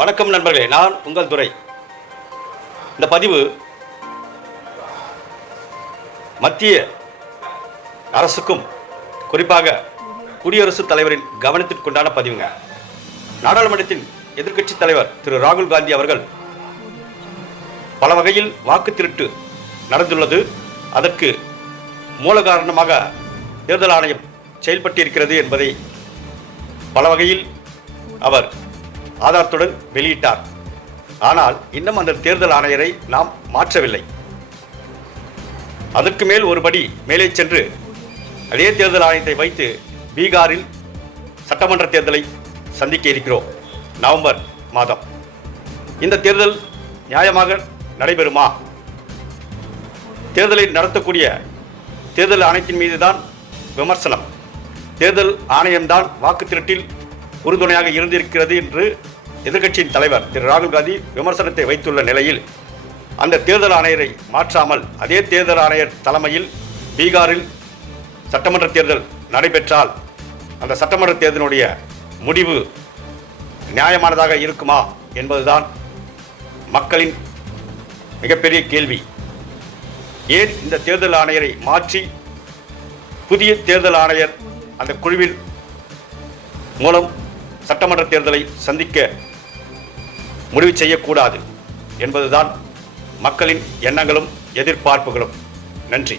வணக்கம் நண்பர்களே, நான் உங்கள் துரை. இந்த பதிவு மத்திய அரசுக்கும் குறிப்பாக குடியரசுத் தலைவரின் கவனத்திற்குண்டான பதிவுங்க. நாடாளுமன்றத்தின் எதிர்க்கட்சி தலைவர் திரு ராகுல் காந்தி அவர்கள் பல வகையில் வாக்கு திருட்டு நடந்துள்ளது, அதற்கு மூல காரணமாக தேர்தல் ஆணையம் செயல்பட்டிருக்கிறது என்பதை பல வகையில் அவர் ஆதாரத்துடன் வெளியிட்டார். ஆனால் இன்னும் அந்த தேர்தல் ஆணையரை நாம் மாற்றவில்லை. அதற்கு மேல் ஒருபடி மேலே சென்று அதே தேர்தல் ஆணையத்தை வைத்து பீகாரில் சட்டமன்ற தேர்தலை சந்திக்க இருக்கிறோம் நவம்பர் மாதம். இந்த தேர்தல் நியாயமாக நடைபெறுமா? தேர்தலை நடத்தக்கூடிய தேர்தல் ஆணையத்தின் மீது தான் விமர்சனம். தேர்தல் ஆணையம்தான் வாக்கு திருட்டில் உறுதுணையாக இருந்திருக்கிறது என்று எதிர்க்கட்சியின் தலைவர் திரு ராகுல் காந்தி விமர்சனத்தை வைத்துள்ள நிலையில், அந்த தேர்தல் ஆணையரை மாற்றாமல் அதே தேர்தல் ஆணையர் தலைமையில் பீகாரில் சட்டமன்ற தேர்தல் நடைபெற்றால் அந்த சட்டமன்ற தேர்தலுடைய முடிவு நியாயமானதாக இருக்குமா என்பதுதான் மக்களின் மிகப்பெரிய கேள்வி. ஏன் இந்த தேர்தல் ஆணையரை மாற்றி புதிய தேர்தல் ஆணையர் அந்த குழுவின் மூலம் சட்டமன்ற தேர்தலை சந்திக்க முடிவு செய்யக்கூடாது என்பதுதான் மக்களின் எண்ணங்களும் எதிர்பார்ப்புகளும். நன்றி.